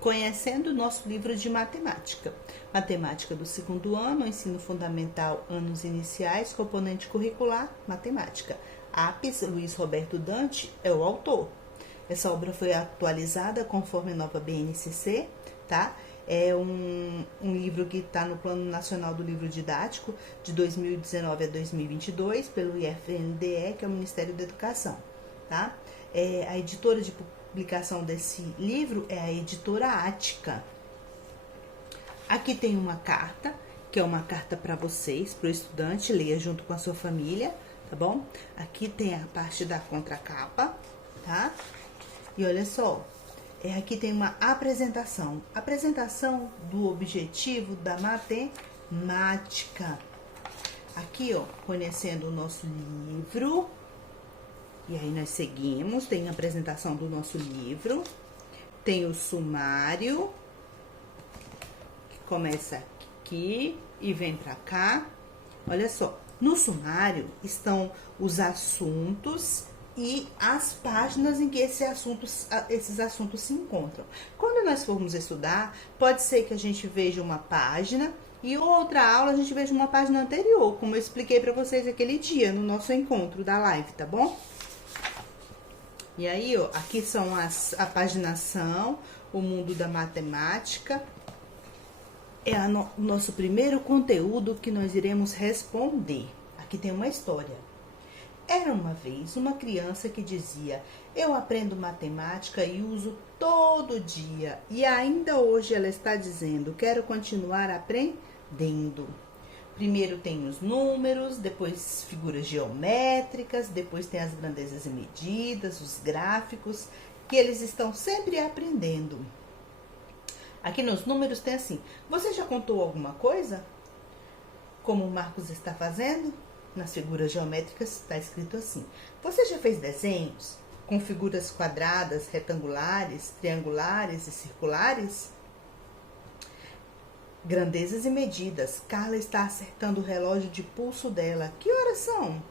Conhecendo o nosso livro de matemática. Matemática do segundo ano, ensino fundamental, anos iniciais, componente curricular, matemática. Apis Luiz Roberto Dante é o autor. Essa obra foi atualizada conforme a nova BNCC, tá? É um livro que está no Plano Nacional do Livro Didático de 2019 a 2022 pelo IFNDE, que é o Ministério da Educação, tá? A editora de publicação desse livro é a editora Ática. Aqui tem uma carta, que é uma carta para vocês, para o estudante, leia junto com a sua família, tá bom? Aqui tem a parte da contracapa, tá? E olha só, aqui tem uma apresentação. Apresentação do objetivo da matemática. Aqui, ó, conhecendo o nosso livro. E aí nós seguimos, tem a apresentação do nosso livro. Tem o sumário, que começa aqui e vem pra cá. Olha só, no sumário estão os assuntos e as páginas em que esses assuntos se encontram. Quando nós formos estudar, pode ser que a gente veja uma página e outra aula a gente veja uma página anterior, como eu expliquei para vocês aquele dia no nosso encontro da live, tá bom? E aí, ó, aqui são a paginação, o mundo da matemática. É o nosso primeiro conteúdo que nós iremos responder. Aqui tem uma história. Era uma vez uma criança que dizia: eu aprendo matemática e uso todo dia. E ainda hoje ela está dizendo: quero continuar aprendendo. Primeiro tem os números, depois figuras geométricas, depois tem as grandezas e medidas, os gráficos, que eles estão sempre aprendendo. Aqui nos números tem assim: você já contou alguma coisa? Como o Marcos está fazendo? Nas figuras geométricas está escrito assim: você já fez desenhos com figuras quadradas, retangulares, triangulares e circulares? Grandezas e medidas. Carla está acertando o relógio de pulso dela. Que horas são?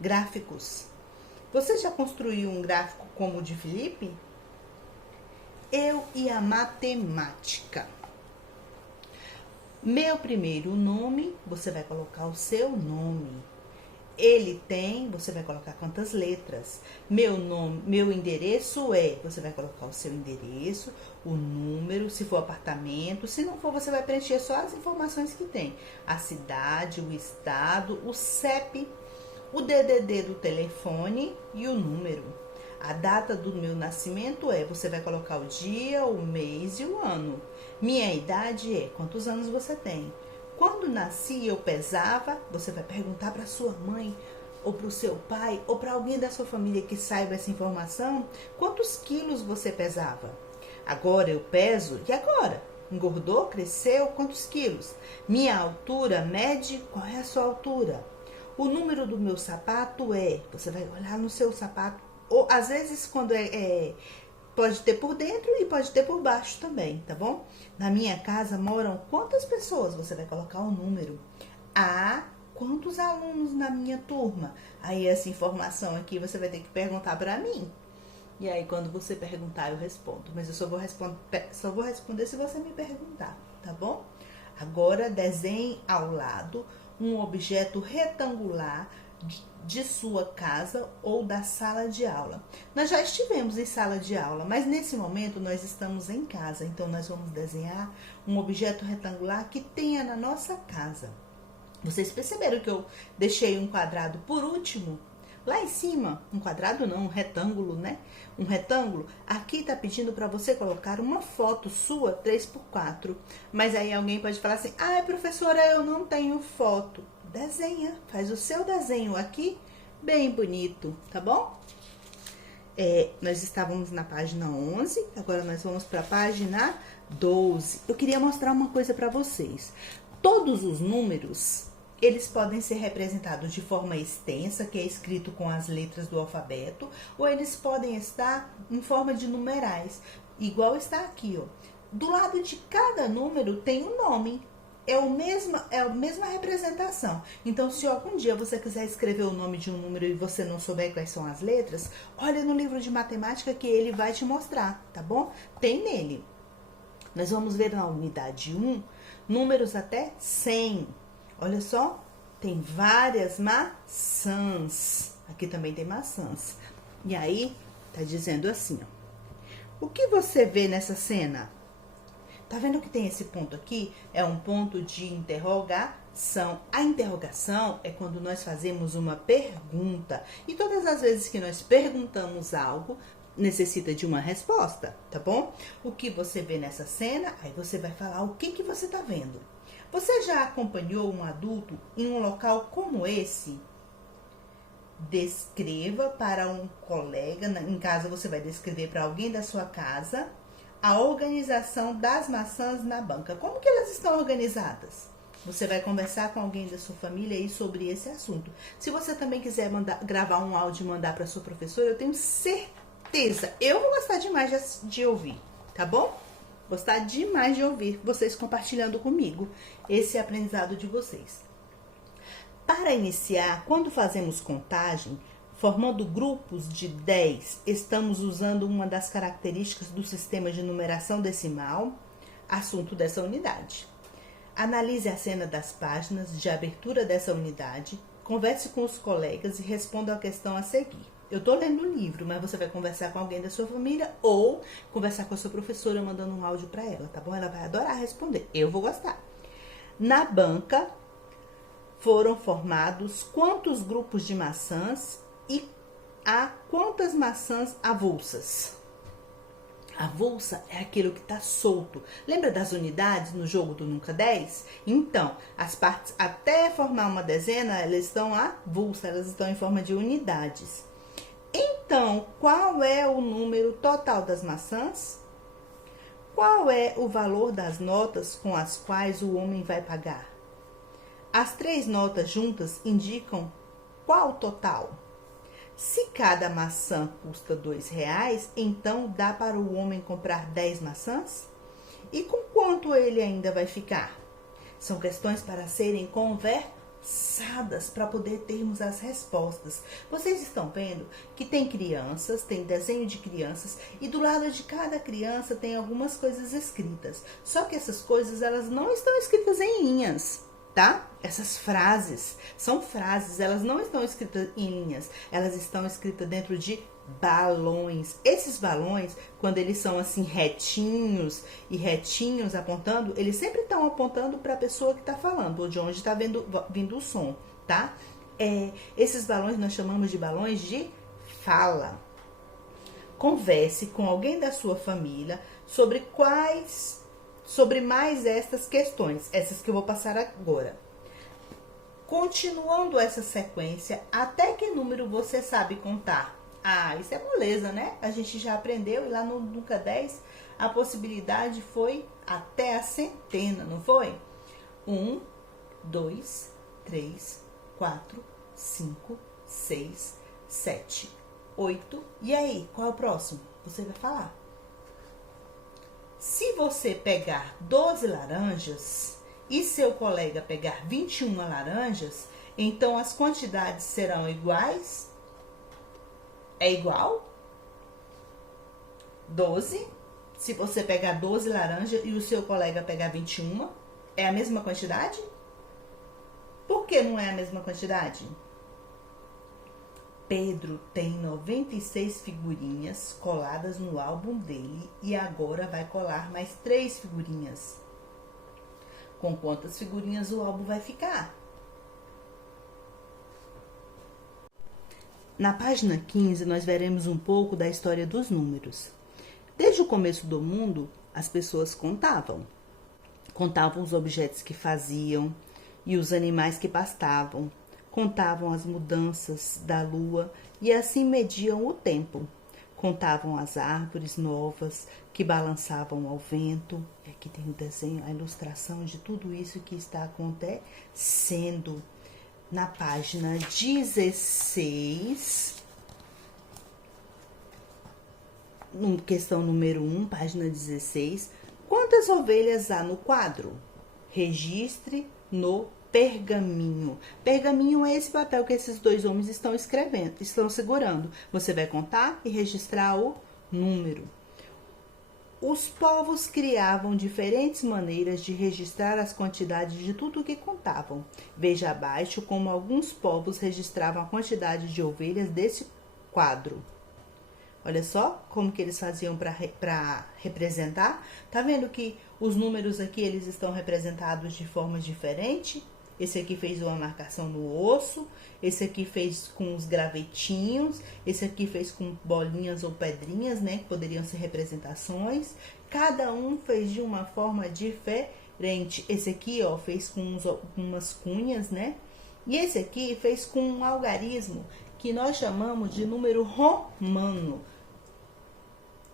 Gráficos. Você já construiu um gráfico como o de Felipe? Eu e a matemática. Meu primeiro nome, você vai colocar o seu nome. Ele tem, você vai colocar quantas letras. Meu nome, meu endereço é, você vai colocar o seu endereço, o número, se for apartamento. Se não for, você vai preencher só as informações que tem. A cidade, o estado, o CEP, o DDD do telefone e o número. A data do meu nascimento é, você vai colocar o dia, o mês e o ano. Minha idade é, quantos anos você tem? Quando nasci eu pesava, você vai perguntar para sua mãe, ou para o seu pai, ou para alguém da sua família que saiba essa informação, quantos quilos você pesava? Agora eu peso, e agora? Engordou, cresceu, quantos quilos? Minha altura mede, qual é a sua altura? O número do meu sapato é, você vai olhar no seu sapato, ou às vezes quando pode ter por dentro e pode ter por baixo também, tá bom? Na minha casa moram quantas pessoas? Você vai colocar o número. Quantos alunos na minha turma? Aí essa informação aqui você vai ter que perguntar para mim. E aí quando você perguntar eu respondo. Mas eu só vou responder se você me perguntar, tá bom? Agora desenhe ao lado um objeto retangular de sua casa ou da sala de aula. Nós já estivemos em sala de aula, mas nesse momento nós estamos em casa, então nós vamos desenhar um objeto retangular que tenha na nossa casa. Vocês perceberam que eu deixei um quadrado por último? Lá em cima, um quadrado não, um retângulo, né? Um retângulo, aqui tá pedindo para você colocar uma foto sua 3x4. Mas aí alguém pode falar assim: professora, eu não tenho foto. Desenha, faz o seu desenho aqui, bem bonito, tá bom? Nós estávamos na página 11, agora nós vamos para a página 12. Eu queria mostrar uma coisa para vocês. Todos os números, eles podem ser representados de forma extensa, que é escrito com as letras do alfabeto, ou eles podem estar em forma de numerais, igual está aqui, ó. Do lado de cada número tem um nome. É a mesma representação. Então, se algum dia você quiser escrever o nome de um número e você não souber quais são as letras, olha no livro de matemática que ele vai te mostrar, tá bom? Tem nele. Nós vamos ver na unidade 1 números até 100. Olha só, tem várias maçãs. Aqui também tem maçãs. E aí, tá dizendo assim, ó. O que você vê nessa cena? Tá vendo que tem esse ponto aqui? É um ponto de interrogação. A interrogação é quando nós fazemos uma pergunta. E todas as vezes que nós perguntamos algo, necessita de uma resposta, tá bom? O que você vê nessa cena? Aí você vai falar o que você tá vendo. Você já acompanhou um adulto em um local como esse? Descreva para um colega, em casa você vai descrever para alguém da sua casa, a organização das maçãs na banca. Como que elas estão organizadas? Você vai conversar com alguém da sua família aí sobre esse assunto. Se você também quiser gravar um áudio e mandar para sua professora, eu tenho certeza, eu vou gostar demais de ouvir, tá bom? Gostar demais de ouvir vocês compartilhando comigo esse aprendizado de vocês. Para iniciar, quando fazemos contagem, formando grupos de 10, estamos usando uma das características do sistema de numeração decimal, assunto dessa unidade. Analise a cena das páginas de abertura dessa unidade, converse com os colegas e responda a questão a seguir. Eu estou lendo o livro, mas você vai conversar com alguém da sua família ou conversar com a sua professora mandando um áudio para ela, tá bom? Ela vai adorar responder. Eu vou gostar. Na banca, foram formados quantos grupos de maçãs e há quantas maçãs avulsas? Avulsa é aquilo que está solto. Lembra das unidades no jogo do Nunca 10? Então, as partes até formar uma dezena, elas estão avulsas, elas estão em forma de unidades. Então, qual é o número total das maçãs? Qual é o valor das notas com as quais o homem vai pagar? As 3 notas juntas indicam qual o total? Se cada maçã custa R$2, então dá para o homem comprar 10 maçãs? E com quanto ele ainda vai ficar? São questões para serem conversadas, para poder termos as respostas. Vocês estão vendo que tem crianças, tem desenho de crianças, e do lado de cada criança tem algumas coisas escritas. Só que essas coisas, elas não estão escritas em linhas, tá? Essas frases são frases, elas não estão escritas em linhas, elas estão escritas dentro de balões. Esses balões, quando eles são assim retinhos e retinhos apontando, eles sempre estão apontando para a pessoa que está falando, ou de onde está vindo o som, tá? Esses balões nós chamamos de balões de fala. Converse com alguém da sua família sobre mais estas questões, essas que eu vou passar agora. Continuando essa sequência, até que número você sabe contar? Isso é moleza, né? A gente já aprendeu e lá no Nunca 10 a possibilidade foi até a centena, não foi? 1, 2, 3, 4, 5, 6, 7, 8. E aí, qual é o próximo? Você vai falar. Se você pegar 12 laranjas e seu colega pegar 21 laranjas, então as quantidades serão iguais? É igual? 12. Se você pegar 12 laranjas e o seu colega pegar 21, é a mesma quantidade? Por que não é a mesma quantidade? Pedro tem 96 figurinhas coladas no álbum dele e agora vai colar mais 3 figurinhas. Com quantas figurinhas o álbum vai ficar? Na página 15, nós veremos um pouco da história dos números. Desde o começo do mundo, as pessoas contavam. Contavam os objetos que faziam e os animais que pastavam. Contavam as mudanças da lua e assim mediam o tempo. Contavam as árvores novas que balançavam ao vento. Aqui tem o desenho, a ilustração de tudo isso que está acontecendo. Na página 16, questão número 1, página 16. Quantas ovelhas há no quadro? Registre no pergaminho. Pergaminho é esse papel que esses dois homens estão escrevendo, estão segurando. Você vai contar e registrar o número. Os povos criavam diferentes maneiras de registrar as quantidades de tudo o que contavam. Veja abaixo como alguns povos registravam a quantidade de ovelhas desse quadro. Olha só como que eles faziam para representar. Tá vendo que os números aqui eles estão representados de forma diferente? Esse aqui fez uma marcação no osso, esse aqui fez com os gravetinhos, esse aqui fez com bolinhas ou pedrinhas, né, que poderiam ser representações. Cada um fez de uma forma diferente. Esse aqui, ó, fez com umas cunhas, né? E esse aqui fez com um algarismo que nós chamamos de número romano.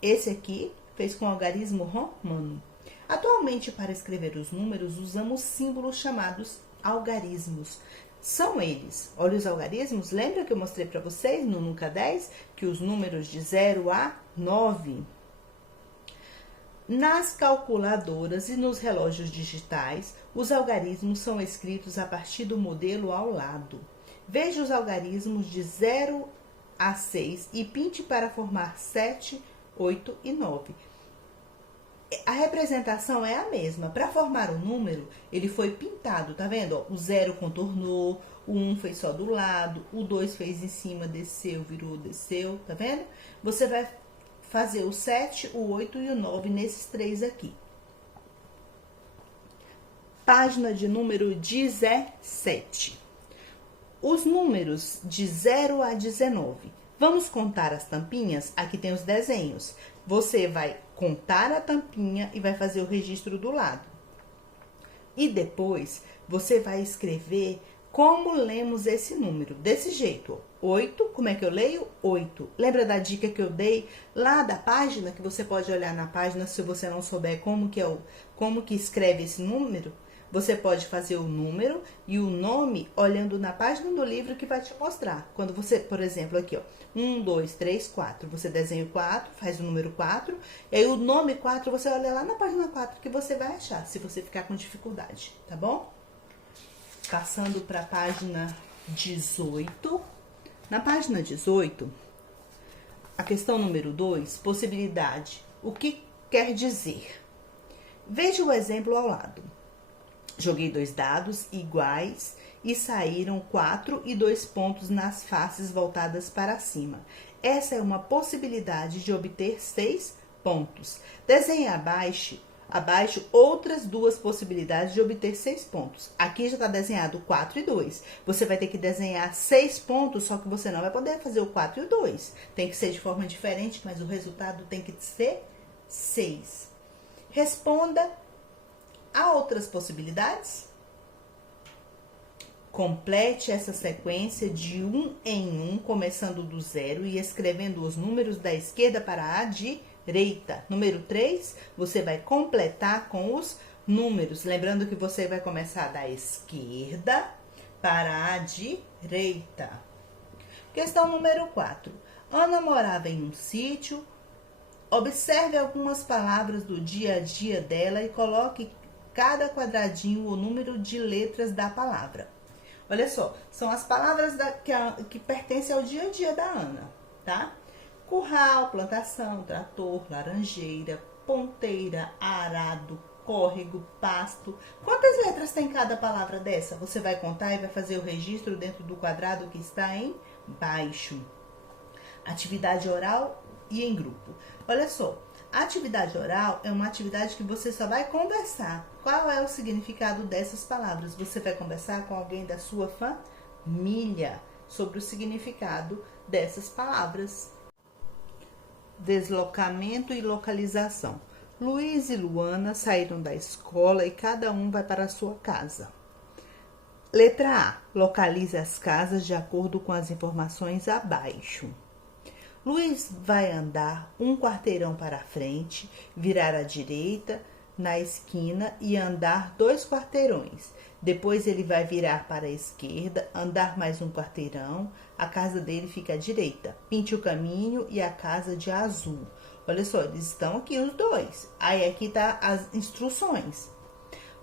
Esse aqui fez com algarismo romano. Atualmente, para escrever os números, usamos símbolos chamados algarismos. São eles, olha os algarismos, lembra que eu mostrei para vocês no Nunca 10, que os números de 0 a 9. Nas calculadoras e nos relógios digitais, os algarismos são escritos a partir do modelo ao lado. Veja os algarismos de 0 a 6 e pinte para formar 7, 8 e 9. A representação é a mesma. Para formar o número, ele foi pintado, tá vendo? O 0 contornou, o 1 fez só do lado, o 2 fez em cima, desceu, virou, desceu, tá vendo? Você vai fazer o 7, o 8 e o 9 nesses três aqui. Página de número 17. Os números de 0 a 19. Vamos contar as tampinhas? Aqui tem os desenhos. Você vai contar a tampinha e vai fazer o registro do lado. E depois, você vai escrever como lemos esse número. Desse jeito, ó. 8, como é que eu leio? 8. Lembra da dica que eu dei lá da página? Que você pode olhar na página se você não souber como que escreve esse número. Você pode fazer o número e o nome olhando na página do livro que vai te mostrar. Quando você, por exemplo, aqui, ó, 1, 2, 3, 4. Você desenha o 4, faz o número 4. E aí o nome 4, você olha lá na página 4 que você vai achar, se você ficar com dificuldade, tá bom? Passando para a página 18. Na página 18, a questão número 2, possibilidade. O que quer dizer? Veja o exemplo ao lado. Joguei 2 dados iguais e saíram 4 e 2 pontos nas faces voltadas para cima. Essa é uma possibilidade de obter 6 pontos. Desenhe abaixo outras duas possibilidades de obter 6 pontos. Aqui já está desenhado 4 e 2. Você vai ter que desenhar 6 pontos, só que você não vai poder fazer o 4 e o 2. Tem que ser de forma diferente, mas o resultado tem que ser 6. Responda. Há outras possibilidades? Complete essa sequência de 1 em 1, começando do 0 e escrevendo os números da esquerda para a direita. Número 3, você vai completar com os números. Lembrando que você vai começar da esquerda para a direita. Questão número 4. Ana morava em um sítio. Observe algumas palavras do dia a dia dela e coloque cada quadradinho o número de letras da palavra. Olha só, são as palavras que pertencem ao dia a dia da Ana, tá? Curral, plantação, trator, laranjeira, ponteira, arado, córrego, pasto. Quantas letras tem cada palavra dessa? Você vai contar e vai fazer o registro dentro do quadrado que está embaixo. Atividade oral e em grupo. Olha só. A atividade oral é uma atividade que você só vai conversar. Qual é o significado dessas palavras? Você vai conversar com alguém da sua família sobre o significado dessas palavras. Deslocamento e localização. Luiz e Luana saíram da escola e cada um vai para a sua casa. Letra A. Localize as casas de acordo com as informações abaixo. Luiz vai andar um quarteirão para frente, virar à direita na esquina e andar 2 quarteirões. Depois ele vai virar para a esquerda, andar mais um quarteirão, a casa dele fica à direita. Pinte o caminho e a casa de azul. Olha só, eles estão aqui os dois. Aí aqui tá as instruções.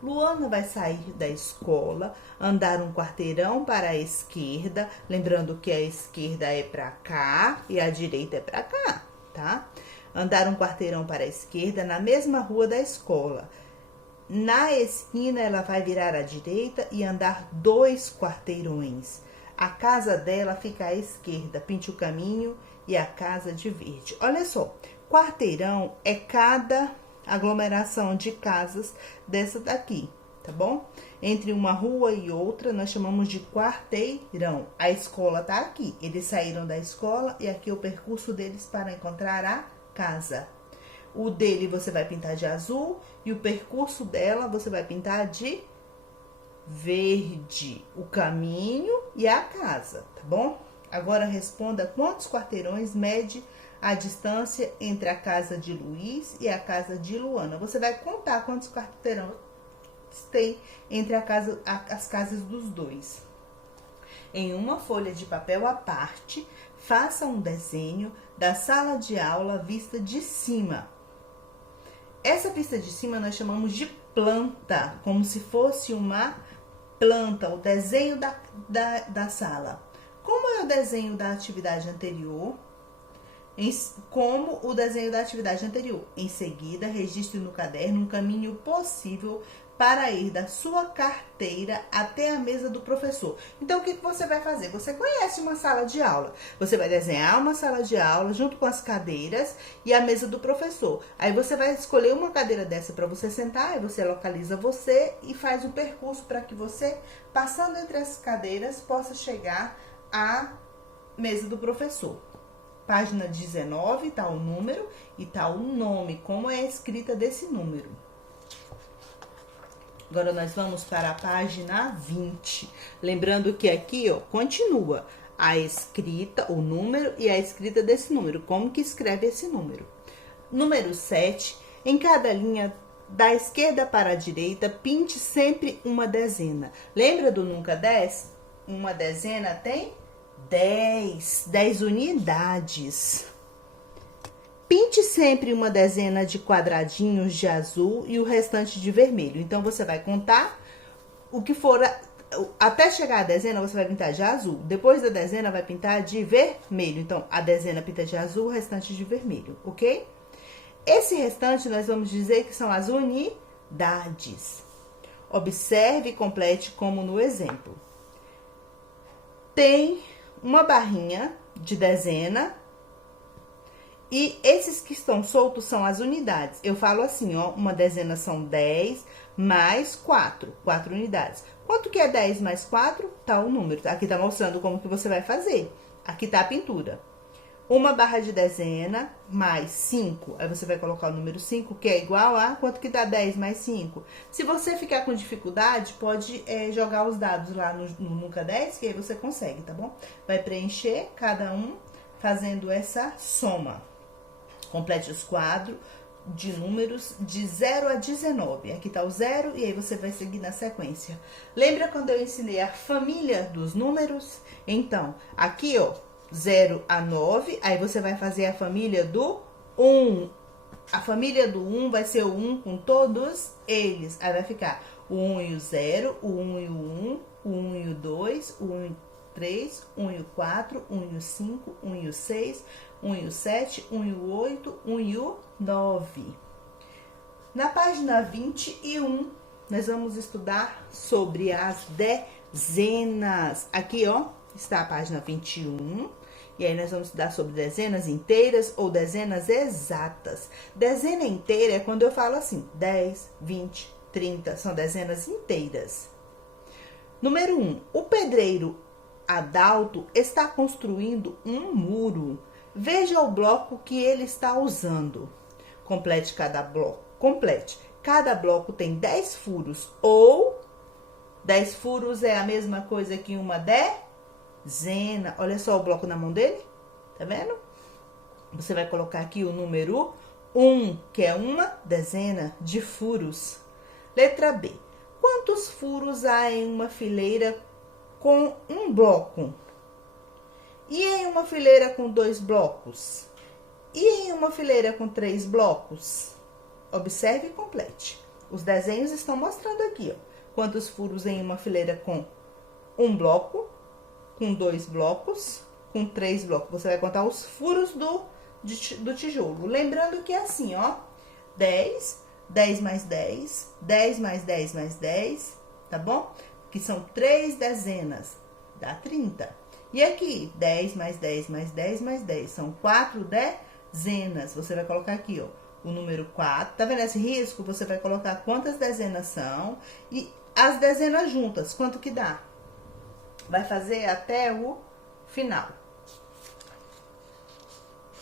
Luana vai sair da escola, andar um quarteirão para a esquerda, lembrando que a esquerda é para cá e a direita é para cá, tá? andar um quarteirão para a esquerda, na mesma rua da escola. Na esquina, ela vai virar à direita e andar 2 quarteirões. A casa dela fica à esquerda, pinte o caminho e a casa de verde. Olha só, quarteirão é cada aglomeração de casas dessa daqui, tá bom? Entre uma rua e outra, nós chamamos de quarteirão. A escola tá aqui. Eles saíram da escola e aqui é o percurso deles para encontrar a casa. O dele você vai pintar de azul e o percurso dela você vai pintar de verde. O caminho e a casa, tá bom? Agora responda quantos quarteirões mede a distância entre a casa de Luiz e a casa de Luana. Você vai contar quantos quarteirões tem entre as casas dos dois. Em uma folha de papel à parte, faça um desenho da sala de aula vista de cima. Essa vista de cima nós chamamos de planta, como se fosse uma planta, o desenho da sala. Como é o desenho da atividade anterior? Como o desenho da atividade anterior. Em seguida, registre no caderno um caminho possível para ir da sua carteira até a mesa do professor. Então, o que você vai fazer? Você conhece uma sala de aula. Você vai desenhar uma sala de aula junto com as cadeiras e a mesa do professor. Aí você vai escolher uma cadeira dessa para você sentar, aí você localiza você e faz o percurso para que você, passando entre as cadeiras, possa chegar à mesa do professor. Página 19, tá o número e tá o nome, como é a escrita desse número. Agora nós vamos para a página 20. Lembrando que aqui, ó, continua a escrita, o número e a escrita desse número. Como que escreve esse número? Número 7. Em cada linha da esquerda para a direita, pinte sempre uma dezena. Lembra do nunca 10? Uma dezena tem 10 unidades. Pinte sempre uma dezena de quadradinhos de azul e o restante de vermelho. Então, você vai contar o que for... Até chegar à dezena, você vai pintar de azul. Depois da dezena, vai pintar de vermelho. Então, a dezena pinta de azul, o restante de vermelho, ok? Esse restante, nós vamos dizer que são as unidades. Observe e complete como no exemplo. Tem uma barrinha de dezena... E esses que estão soltos são as unidades. Eu falo assim, ó, uma dezena são 10 mais 4 unidades. Quanto que é 10 mais 4? Tá o número. Aqui tá mostrando como que você vai fazer. Aqui tá a pintura. Uma barra de dezena mais 5. Aí você vai colocar o número 5, que é igual a... Quanto que dá 10 mais 5? Se você ficar com dificuldade, pode jogar os dados lá no Nunca 10, que aí você consegue, tá bom? Vai preencher cada um fazendo essa soma. Complete os quadros de números de 0 a 19. Aqui tá o 0 e aí você vai seguir na sequência. Lembra quando eu ensinei a família dos números? Então, aqui, ó, 0 a 9, aí você vai fazer a família do 1. A família do 1 vai ser o 1 com todos eles. Aí vai ficar o 1 e o 0, o 1 e o 1, o 1 e o 2, o 1 e o 3, 1 e o 4, 1 e o 5, 1 e o 6, 1 e o 7, 1 e o 8, 1 e o 9. Na página 21, nós vamos estudar sobre as dezenas. Aqui, ó, está a página 21. E aí nós vamos estudar sobre dezenas inteiras ou dezenas exatas. Dezena inteira é quando eu falo assim, 10, 20, 30, são dezenas inteiras. Número 1. O pedreiro Adalto está construindo um muro. Veja o bloco que ele está usando. Complete cada bloco. Complete. Cada bloco tem 10 furos. Ou 10 furos é a mesma coisa que uma dezena. Olha só o bloco na mão dele. Tá vendo? Você vai colocar aqui o número 1, que é uma dezena de furos. Letra B. Quantos furos há em uma fileira com um bloco? E em uma fileira com 2 blocos? E em uma fileira com 3 blocos? Observe e complete. Os desenhos estão mostrando aqui, ó, quantos furos em uma fileira com um bloco, com 2 blocos, com 3 blocos. Você vai contar os furos do tijolo. Lembrando que é assim, ó, 10, 10 mais 10, 10 mais 10 mais 10, tá bom? Que são 3 dezenas, dá 30. E aqui, 10 mais 10 mais 10 mais 10, são 4 dezenas. Você vai colocar aqui, ó, o número 4. Tá vendo esse risco? Você vai colocar quantas dezenas são e as dezenas juntas, quanto que dá? Vai fazer até o final.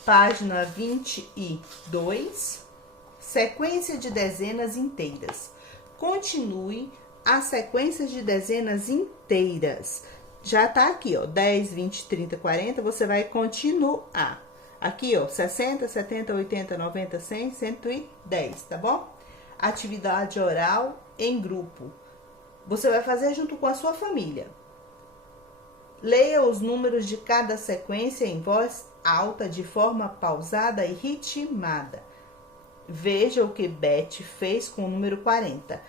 Página 22, sequência de dezenas inteiras. Continue as sequências de dezenas inteiras. Já tá aqui, ó, 10, 20, 30, 40, você vai continuar. Aqui, ó, 60, 70, 80, 90, 100, 110, tá bom? Atividade oral em grupo. Você vai fazer junto com a sua família. Leia os números de cada sequência em voz alta, de forma pausada e ritmada. Veja o que Beth fez com o número 40.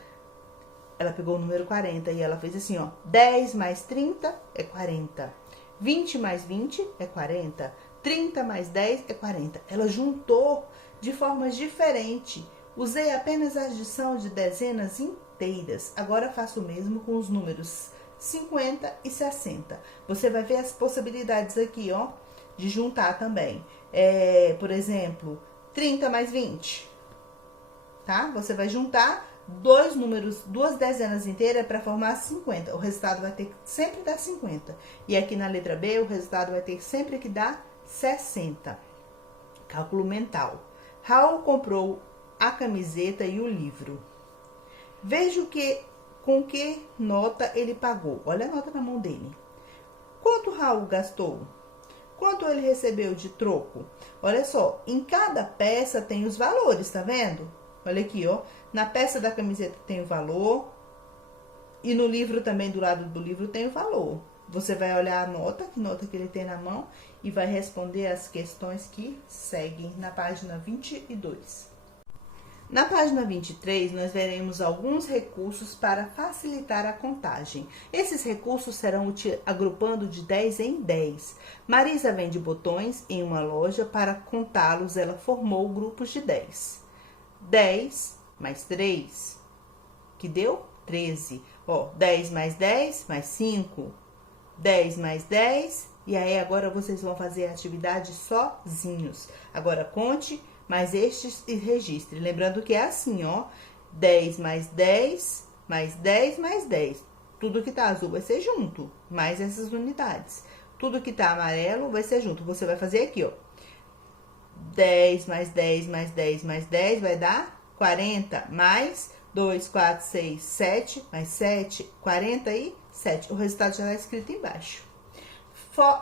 Ela pegou o número 40 e ela fez assim, ó. 10 mais 30 é 40. 20 mais 20 é 40. 30 mais 10 é 40. Ela juntou de formas diferentes. Usei apenas a adição de dezenas inteiras. Agora faço o mesmo com os números 50 e 60. Você vai ver as possibilidades aqui, ó, de juntar também. Por exemplo, 30 mais 20, tá? Você vai juntar dois números, duas dezenas inteiras para formar 50. O resultado vai ter que sempre dar 50. E aqui na letra B, o resultado vai ter sempre que dar 60. Cálculo mental. Raul comprou a camiseta e o livro. Veja com que nota ele pagou. Olha a nota na mão dele. Quanto Raul gastou? Quanto ele recebeu de troco? Olha só, em cada peça tem os valores, tá vendo? Olha aqui, ó. Na peça da camiseta tem o valor. E no livro também, do lado do livro, tem o valor. Você vai olhar a nota, que nota que ele tem na mão, e vai responder as questões que seguem na página 22. Na página 23, nós veremos alguns recursos para facilitar a contagem. Esses recursos serão agrupando de 10 em 10. Marisa vende botões em uma loja. Para contá-los, ela formou grupos de 10. 10 mais 3, que deu 13. Ó, 10 mais 10 mais 5. 10 mais 10. E aí, agora vocês vão fazer a atividade sozinhos. Agora, conte mais estes e registre. Lembrando que é assim, ó. 10 mais 10, mais 10 mais 10. Tudo que tá azul vai ser junto, mais essas unidades. Tudo que tá amarelo vai ser junto. Você vai fazer aqui, ó. 10 mais 10 mais 10 mais 10 vai dar 40. Mais 2, 4, 6, 7, mais 7, 47. O resultado já está escrito embaixo.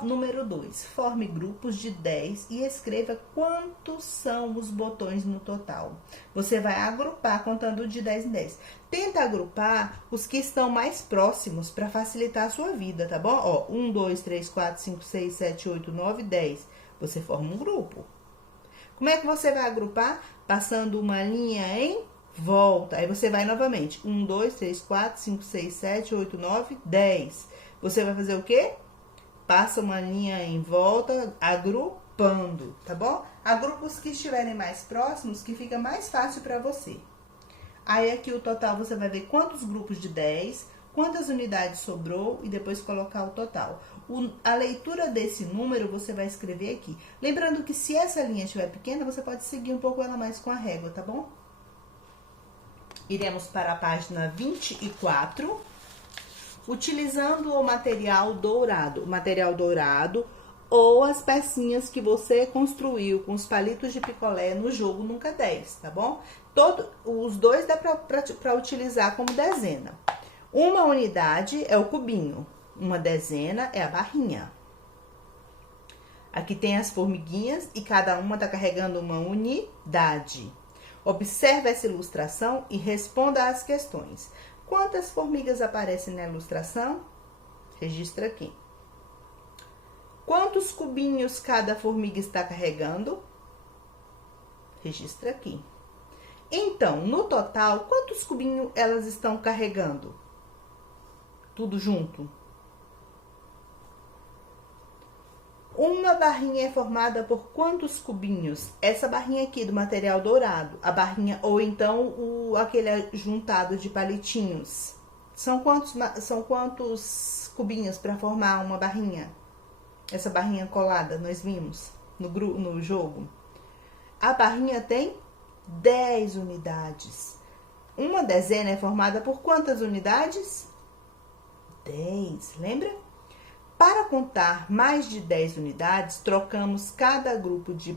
Número 2. Forme grupos de 10 e escreva quantos são os botões no total. Você vai agrupar contando de 10 em 10. Tenta agrupar os que estão mais próximos para facilitar a sua vida, tá bom? Ó, 1, 2, 3, 4, 5, 6, 7, 8, 9, 10. Você forma um grupo. Como é que você vai agrupar? Passando uma linha em volta. Aí você vai novamente. 1, 2, 3, 4, 5, 6, 7, 8, 9, 10. Você vai fazer o quê? Passa uma linha em volta, agrupando, tá bom? Agrupa os que estiverem mais próximos, que fica mais fácil para você. Aí aqui o total você vai ver quantos grupos de 10, quantas unidades sobrou e depois colocar o total. A leitura desse número você vai escrever aqui. Lembrando que se essa linha estiver pequena, você pode seguir um pouco ela mais com a régua, tá bom? Iremos para a página 24. Utilizando o material dourado. O material dourado ou as pecinhas que você construiu com os palitos de picolé no jogo Nunca 10, tá bom? Os dois dá para utilizar como dezena. Uma unidade é o cubinho, uma dezena é a barrinha. Aqui tem as formiguinhas e cada uma está carregando uma unidade. Observe essa ilustração e responda às questões. Quantas formigas aparecem na ilustração? Registra aqui. Quantos cubinhos cada formiga está carregando? Registra aqui. Então, no total, quantos cubinhos elas estão carregando? Tudo junto. Uma barrinha é formada por quantos cubinhos? Essa barrinha aqui do material dourado, a barrinha, ou então aquele juntado de palitinhos. São quantos cubinhos para formar uma barrinha? Essa barrinha colada, nós vimos no jogo. A barrinha tem 10 unidades. Uma dezena é formada por quantas unidades? 10, lembra? Para contar mais de 10 unidades, trocamos cada grupo de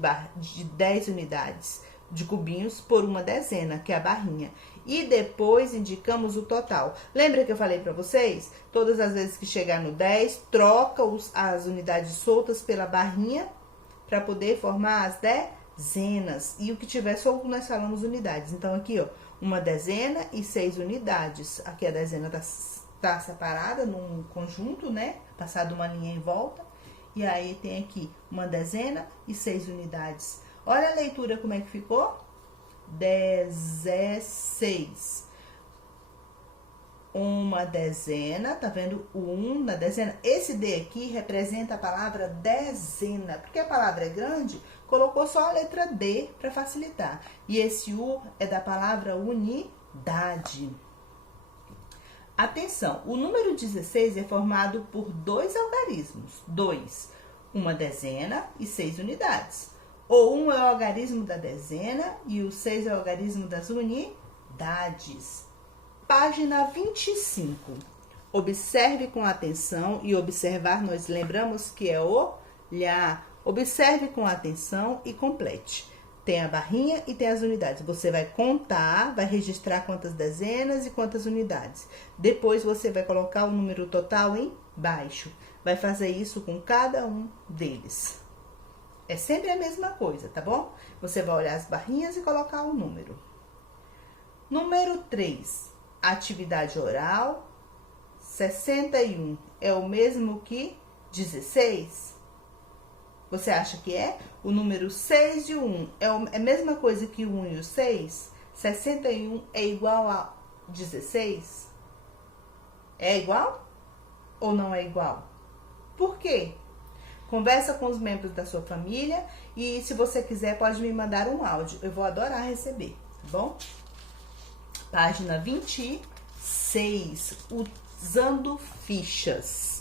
10 unidades de cubinhos por uma dezena, que é a barrinha. E depois indicamos o total. Lembra que eu falei para vocês? Todas as vezes que chegar no 10, troca as unidades soltas pela barrinha para poder formar as dezenas. E o que tiver solto, nós falamos unidades. Então, aqui, ó, uma dezena e 6 unidades. Aqui a dezena tá separada num conjunto, né? Passado uma linha em volta. E aí tem aqui uma dezena e 6 unidades. Olha a leitura como é que ficou. 16. Uma dezena, tá vendo o 1 na dezena? Esse D aqui representa a palavra dezena. Porque a palavra é grande, colocou só a letra D para facilitar. E esse U é da palavra unidade. Atenção, o número 16 é formado por 2 algarismos. 2, uma dezena e 6 unidades. O 1 é o algarismo da dezena e o 6 é o algarismo das unidades. Página 25. Observe com atenção, e observar nós lembramos que é olhar. Observe com atenção e complete. Tem a barrinha e tem as unidades. Você vai contar, vai registrar quantas dezenas e quantas unidades. Depois você vai colocar o número total embaixo. Vai fazer isso com cada um deles. É sempre a mesma coisa, tá bom? Você vai olhar as barrinhas e colocar o número. Número 3. Atividade oral. 61 é o mesmo que 16? Você acha que é? O número 6 e o 1 é a mesma coisa que o 1 e o 6? 61 é igual a 16? É igual ou não é igual? Por quê? Conversa com os membros da sua família e, se você quiser, pode me mandar um áudio. Eu vou adorar receber, tá bom? Página 26. Usando fichas.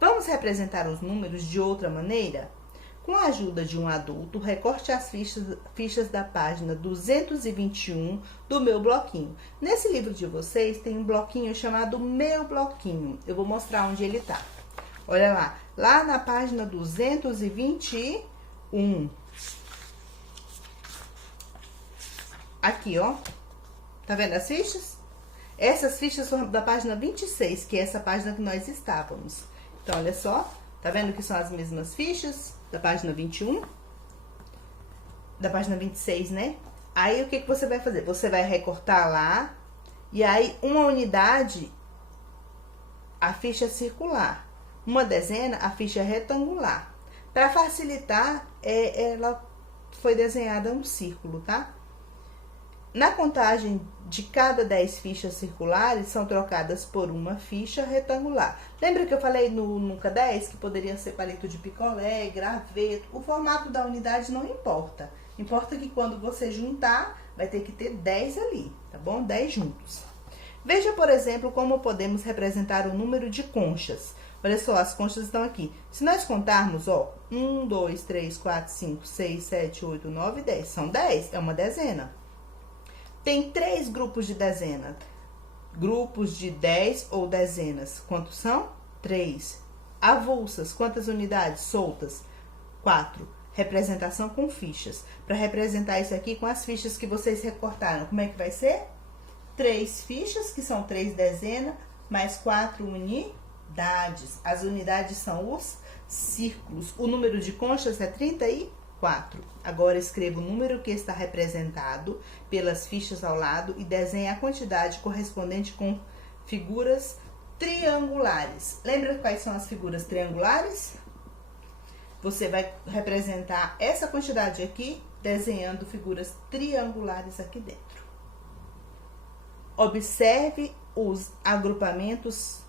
Vamos representar os números de outra maneira? Com a ajuda de um adulto, recorte as fichas da página 221 do meu bloquinho. Nesse livro de vocês tem um bloquinho chamado Meu Bloquinho. Eu vou mostrar onde ele tá. Olha lá, lá na página 221. Aqui, ó. Tá vendo as fichas? Essas fichas são da página 26, que é essa página que nós estávamos. Então, olha só. Tá vendo que são as mesmas fichas da página 21? Da página 26, né? Aí, o que você vai fazer? Você vai recortar lá. E aí, uma unidade, a ficha circular. Uma dezena, a ficha retangular. Para facilitar, ela foi desenhada um círculo, tá? Na contagem de cada 10 fichas circulares, são trocadas por uma ficha retangular. Lembra que eu falei no Nunca 10 que poderia ser palito de picolé, graveto? O formato da unidade não importa. Importa que quando você juntar, vai ter que ter 10 ali, tá bom? 10 juntos. Veja, por exemplo, como podemos representar o número de conchas. Olha só, as conchas estão aqui. Se nós contarmos, ó, 1, 2, 3, 4, 5, 6, 7, 8, 9, 10. São 10, é uma dezena. Tem 3 grupos de dezena. Grupos de 10 ou dezenas. Quantos são? 3. Avulsas, quantas unidades? Soltas? 4. Representação com fichas. Para representar isso aqui com as fichas que vocês recortaram, como é que vai ser? 3 fichas, que são 3 dezenas, mais 4 unidades. As unidades são os círculos. O número de conchas é 34. Agora, escreva o número que está representado pelas fichas ao lado e desenhe a quantidade correspondente com figuras triangulares. Lembra quais são as figuras triangulares? Você vai representar essa quantidade aqui, desenhando figuras triangulares aqui dentro. Observe os agrupamentos.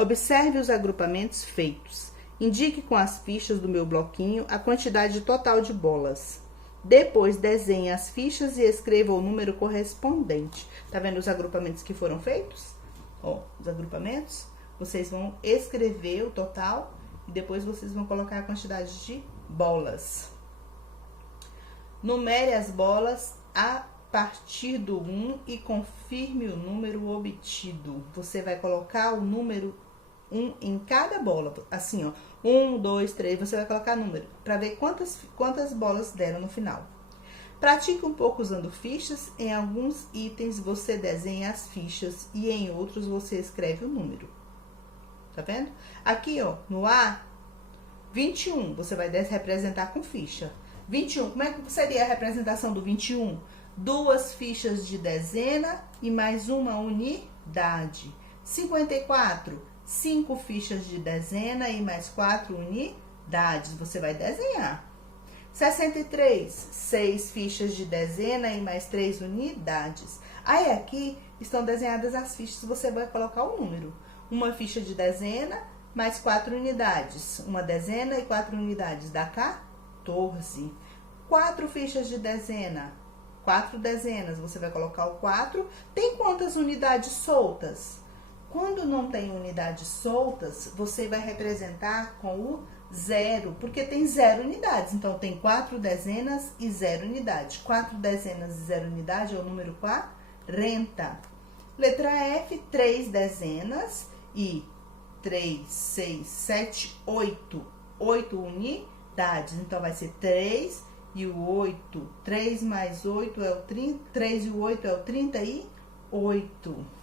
Observe os agrupamentos feitos. Indique com as fichas do meu bloquinho a quantidade total de bolas. Depois, desenhe as fichas e escreva o número correspondente. Tá vendo os agrupamentos que foram feitos? Ó, os agrupamentos. Vocês vão escrever o total e depois vocês vão colocar a quantidade de bolas. Numere as bolas a partir do 1 e confirme o número obtido. Você vai colocar o número 1 em cada bola, assim, ó. 1, 2, 3, você vai colocar número, para ver quantas bolas deram no final. Pratique um pouco usando fichas. Em alguns itens você desenha as fichas e em outros você escreve o número. Tá vendo? Aqui, ó, no A, 21, você vai representar com ficha. 21, como é que seria a representação do 21? 2 fichas de dezena e mais uma unidade. 54, 5 fichas de dezena e mais 4 unidades. Você vai desenhar. 63, 6 fichas de dezena e mais 3 unidades. Aí aqui estão desenhadas as fichas, você vai colocar o número. Uma ficha de dezena mais 4 unidades. Uma dezena e 4 unidades dá 14. 4 fichas de dezena, 4 dezenas, você vai colocar o 4. Tem quantas unidades soltas? Quando não tem unidades soltas, você vai representar com o 0, porque tem 0 unidades. Então, tem 4 dezenas e 0 unidade. 4 dezenas e 0 unidade é o número 40. Letra F, 3 dezenas e 3, 6, 7, 8. 8 unidades. Então, vai ser 3 e o 8. 3 mais 8 é o 30. 3 e o 8 é o 38.